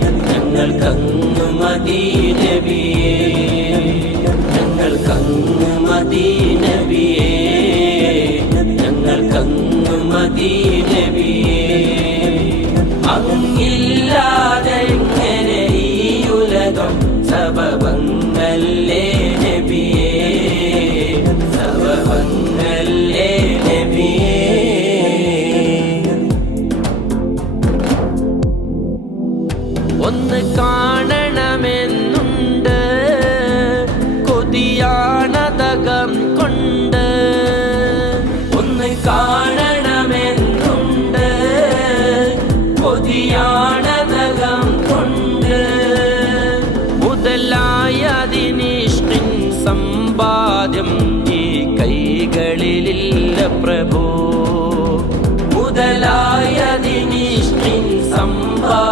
ഞങ്ങൾക്കങ്ങ് മദീനബിയേ, ഞങ്ങൾക്കങ്ങ് മദീനബിയേ, ഞങ്ങൾക്കങ്ങ് മദീനബിയേ. അങ്ങില്ലാതെ എങ്ങനെ ഈ ഉലകം സബബങ്ങല്ലേ നബിയേ, സബബങ്ങല്ലേ നബിയേ. ഒന്ന് കാണണമെന്നുണ്ട് കൊതിയാണതകം കൊണ്ട്, ഒന്ന് കാണണമെന്നുണ്ട് കൊതിയാണതകം കൊണ്ട്. മുതലായ അതിനിഷ്ടിൻ സമ്പാദ്യം ഈ കൈകളിലില്ല പ്രഭോ, മുതലായ